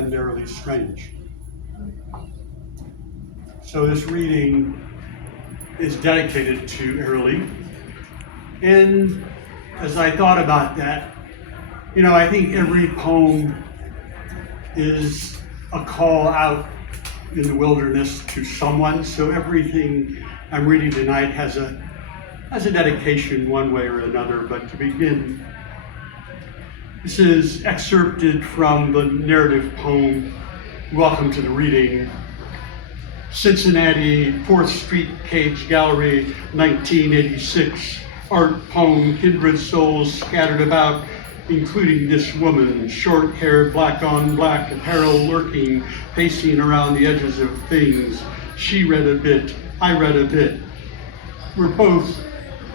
extraordinarily strange. So this reading is dedicated to Airlie. And as I thought about that, I think every poem is a call out in the wilderness to someone. So everything I'm reading tonight has a dedication one way or another. But to begin, this is excerpted from the narrative poem, Welcome to the Reading, Cincinnati, 4th Street Cage Gallery, 1986. Art poem, kindred souls scattered about, including this woman, short hair, black on black, apparel lurking, pacing around the edges of things. She read a bit, I read a bit. We're both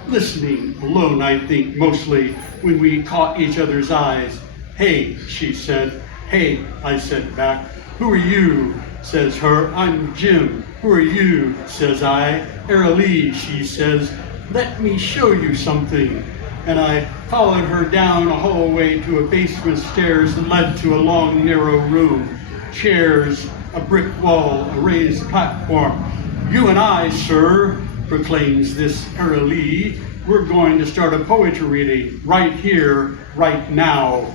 listening, alone, I think, mostly, when we caught each other's eyes. Hey, she said. Hey, I said back. Who are you? Says her. I'm Jim. Who are you? Says I. Airlie, she says. Let me show you something. And I followed her down a hallway to a basement stairs that led to a long, narrow room. Chairs, a brick wall, a raised platform. You and I, sir, proclaims this Airlie, we're going to start a poetry reading right here, right now.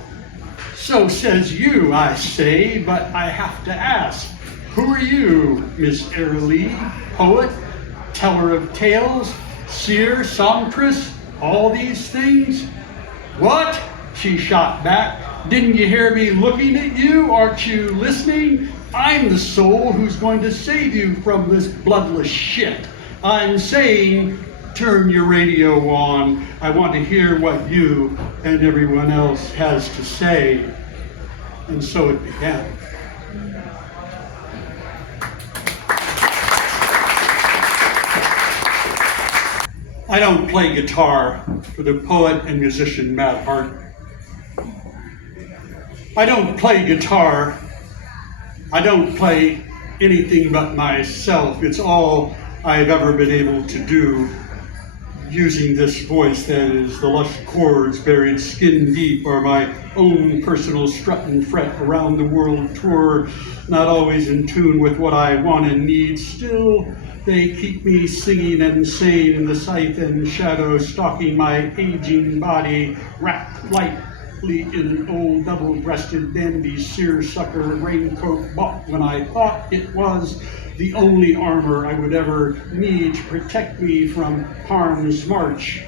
So says you, I say, but I have to ask, who are you, Miss Airlie? Poet? Teller of tales? Seer, songstress, all these things? What? She shot back. Didn't you hear me looking at you? Aren't you listening? I'm the soul who's going to save you from this bloodless shit. I'm saying, turn your radio on. I want to hear what you and everyone else has to say. And so it began. I don't play guitar for the poet and musician Matt Hart. I don't play guitar. I don't play anything but myself. It's all I've ever been able to do using this voice that is the lush chords buried skin deep, or my own personal strut and fret around the world tour, not always in tune with what I want and need. Still, they keep me singing and sane in the sight and shadow, stalking my aging body, wrapped lightly in an old double-breasted dandy seersucker raincoat bought when I thought it was the only armor I would ever need to protect me from harm's march.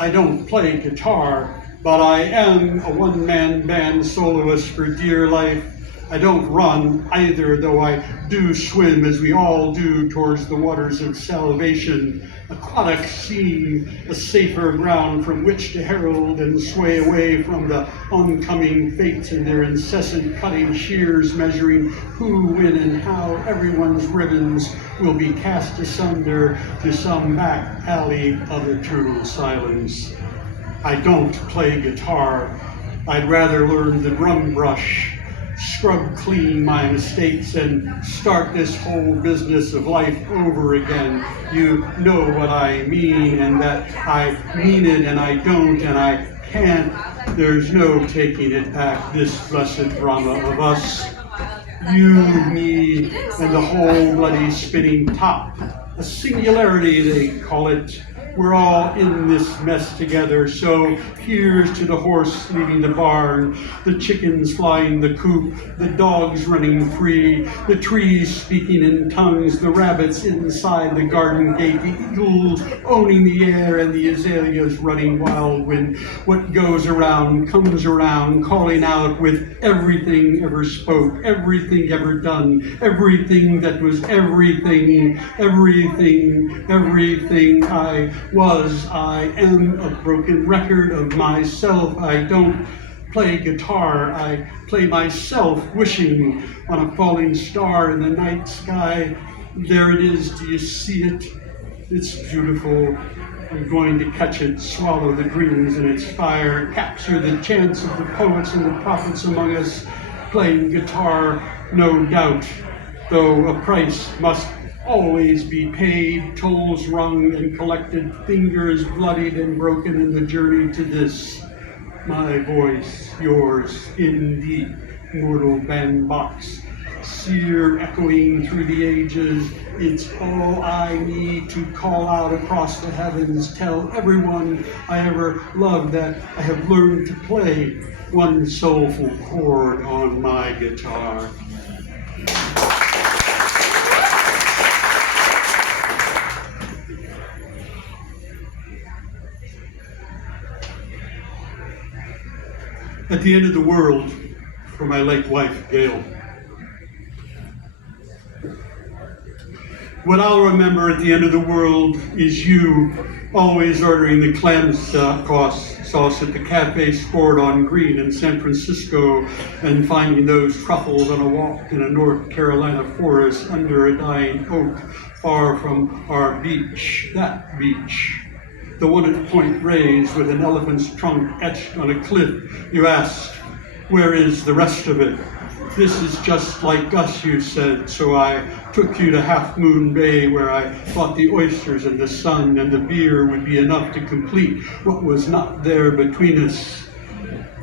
I don't play guitar, but I am a one-man band soloist for dear life. I don't run either, though I do swim, as we all do, towards the waters of salvation. Aquatic seem a safer ground from which to herald and sway away from the oncoming fates and their incessant cutting shears, measuring who, when, and how everyone's ribbons will be cast asunder to some back alley of eternal silence. I don't play guitar. I'd rather learn the drum brush, scrub clean my mistakes, and start this whole business of life over again. You know what I mean, and that I mean it, and I don't, and I can't. There's no taking it back, this blessed drama of us. You, me, and the whole bloody spinning top. A singularity, they call it. We're all in this mess together, so here's to the horse leaving the barn, the chickens flying the coop, the dogs running free, the trees speaking in tongues, the rabbits inside the garden gate, the eagles owning the air, and the azaleas running wild when what goes around comes around, calling out with everything ever spoke, everything ever done, everything that was everything, everything I am a broken record of myself. I don't play guitar. I play myself, wishing on a falling star in the night sky. There it is. Do you see it? It's beautiful. I'm going to catch it, swallow the dreams in its fire, capture the chants of the poets and the prophets among us, playing guitar, no doubt, though a price must always be paid, tolls rung and collected, fingers bloodied and broken in the journey to this. My voice, yours, in deep, mortal bandbox, sear echoing through the ages. It's all I need to call out across the heavens, tell everyone I ever loved that I have learned to play one soulful chord on my guitar. At the end of the world, for my late wife, Gail. What I'll remember at the end of the world is you always ordering the clam sauce at the Cafe Sport on Green in San Francisco and finding those truffles on a walk in a North Carolina forest under a dying oak far from our beach, that beach. The one at Point Reyes with an elephant's trunk etched on a cliff. You asked, where is the rest of it? This is just like us, you said, so I took you to Half Moon Bay where I thought the oysters and the sun and the beer would be enough to complete what was not there between us.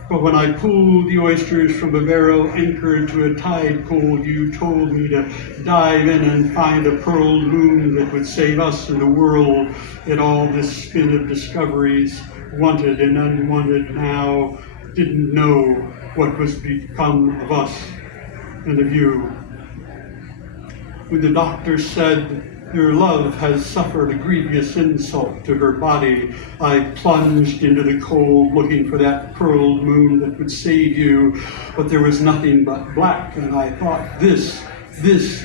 But when I pulled the oysters from a barrel anchored to a tide pool, you told me to dive in and find a pearl moon that would save us and the world in all this spin of discoveries, wanted and unwanted now, didn't know what was become of us and of you. When the doctor said, your love has suffered a grievous insult to her body, I plunged into the cold looking for that pearl moon that would save you, but there was nothing but black, and I thought, this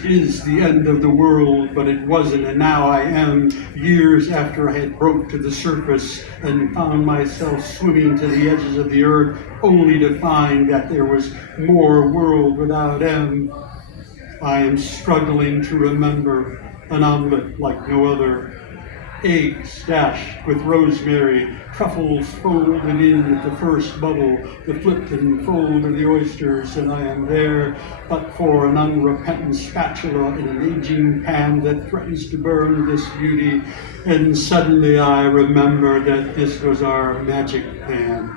is the end of the world, but it wasn't, and now I am, years after I had broke to the surface and found myself swimming to the edges of the earth, only to find that there was more world without end. I am struggling to remember an omelet like no other, eggs dashed with rosemary, truffles folded in at the first bubble, the flipped and fold of the oysters, and I am there but for an unrepentant spatula in an aging pan that threatens to burn this beauty, and suddenly I remember that this was our magic pan,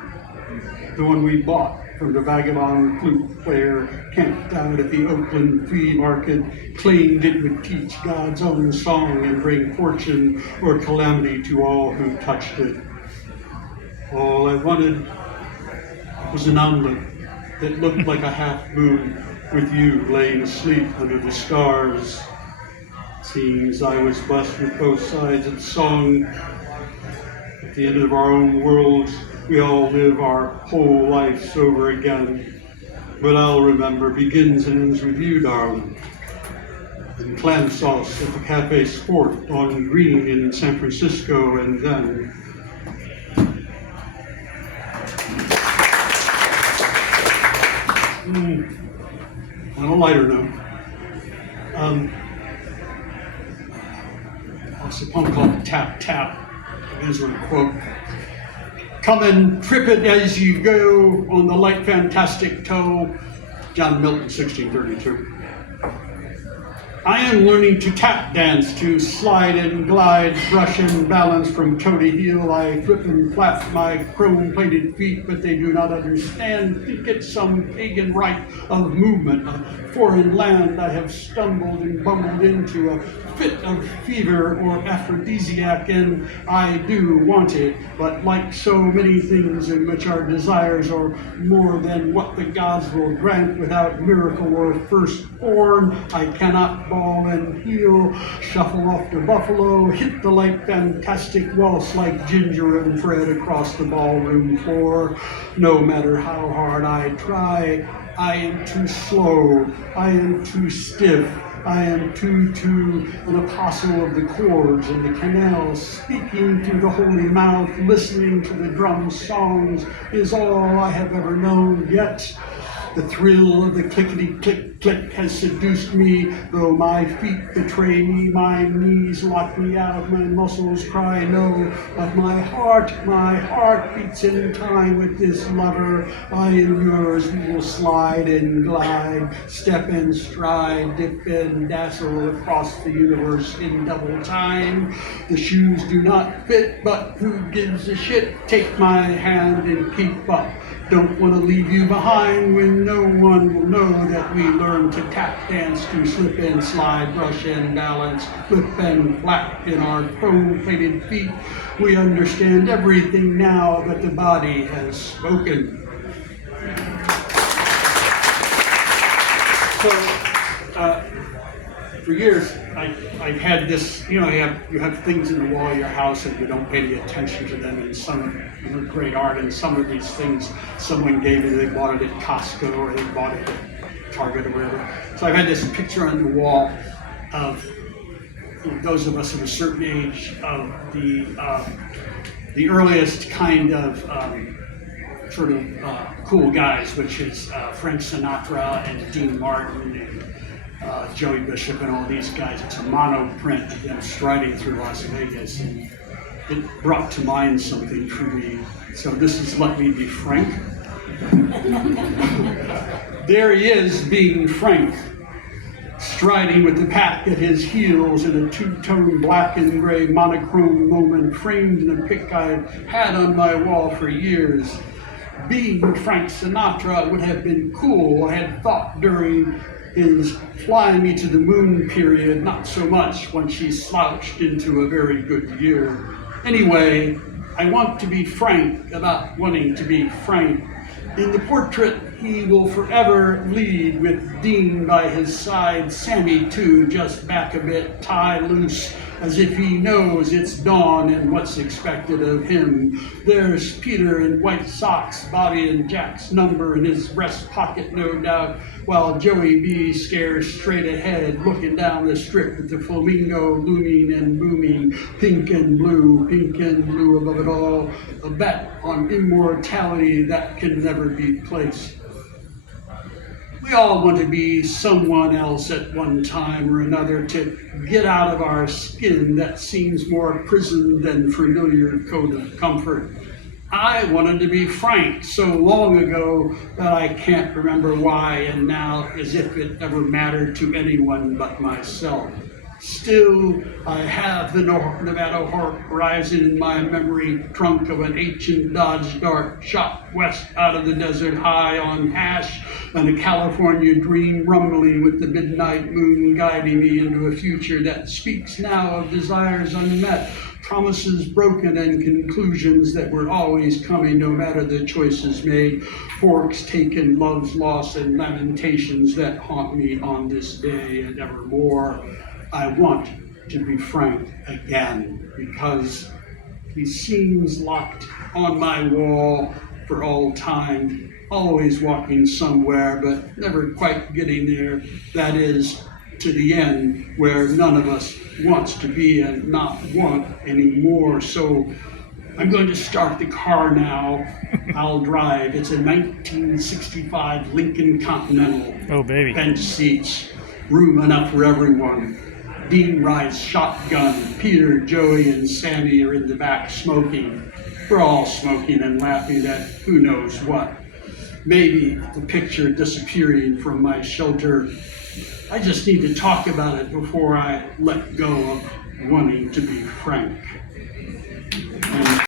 the one we bought from the vagabond flute player camped out at the Oakland flea market, claimed it would teach God's own song and bring fortune or calamity to all who touched it. All I wanted was an omelet that looked like a half moon with you laying asleep under the stars. Seems I was blessed with both sides of the song. At the end of our own worlds, we all live our whole lives over again. But I'll remember begins and ends with you, darling. And clam sauce at the Cafe Sport on Green in San Francisco, and then on a lighter note, it's a poem called Tap Tap. Here's a quote. Come and trip it as you go on the light fantastic toe. John Milton, 1632. I am learning to tap dance, to slide and glide, brush and balance from toe to heel. I flip and flap my chrome-plated feet, but they do not understand. Think it's some pagan rite of movement, a foreign land I have stumbled and bumbled into, a fit of fever or aphrodisiac, and I do want it. But like so many things in which our desires are more than what the gods will grant without miracle or firstborn, I cannot ball and heel, shuffle off to Buffalo, hit the light fantastic waltz like Ginger and Fred across the ballroom floor. No matter how hard I try, I am too slow, I am too stiff, I am too an apostle of the chords and the canals, speaking through the holy mouth, listening to the drum songs is all I have ever known. Yet the thrill of the clickety-click-click has seduced me, though my feet betray me, my knees lock me out, my muscles cry no, but my heart beats in time with this lover. I am yours, we will slide and glide, step and stride, dip and dazzle across the universe in double time. The shoes do not fit, but who gives a shit? Take my hand and keep up. Don't want to leave you behind when no one will know that we learned to tap dance, to slip and slide, brush and balance, flip and flap in our chrome-plated feet. We understand everything now that the body has spoken. So, for years, I've had this, you have things in the wall of your house and you don't pay any attention to them, and some are great art, and some of these things someone gave you, they bought it at Costco or they bought it at Target or whatever. So I've had this picture on the wall of those of us of a certain age of the earliest kind of cool guys, which is Frank Sinatra and Dean Martin and Joey Bishop and all these guys. It's a monoprint of them striding through Las Vegas, and it brought to mind something for me. So this is Let Me Be Frank. There he is, being Frank, striding with the pack at his heels in a two-tone black and gray monochrome moment framed in a pic I've had on my wall for years. Being Frank Sinatra would have been cool, I had thought during his flying me to the moon period, not so much when she slouched into a very good year. Anyway, I want to be frank about wanting to be frank. In the portrait, he will forever lead with Dean by his side, Sammy too, just back a bit, tie loose, as if he knows it's dawn and what's expected of him. There's Peter in white socks, Bobby and Jack's number in his breast pocket, no doubt, while Joey B stares straight ahead, looking down the strip at the flamingo looming and booming, pink and blue above it all, a bet on immortality that can never be placed. We all want to be someone else at one time or another, to get out of our skin that seems more prison than familiar code of comfort. I wanted to be frank so long ago that I can't remember why, and now as if it ever mattered to anyone but myself. Still, I have the Nevada horizon in my memory trunk of an ancient Dodge Dart shot west out of the desert high on hash, and a California dream rumbling with the midnight moon guiding me into a future that speaks now of desires unmet, promises broken, and conclusions that were always coming no matter the choices made, forks taken, love's lost, and lamentations that haunt me on this day and evermore. I want to be frank again, because he seems locked on my wall for all time, always walking somewhere, but never quite getting there. That is, to the end, where none of us wants to be and not want anymore. So I'm going to start the car now. I'll drive. It's a 1965 Lincoln Continental. Oh, baby. Bench seats, room enough for everyone. Dean rides shotgun. Peter, Joey, and Sammy are in the back smoking. We're all smoking and laughing at who knows what. Maybe the picture disappearing from my shelter. I just need to talk about it before I let go of wanting to be frank.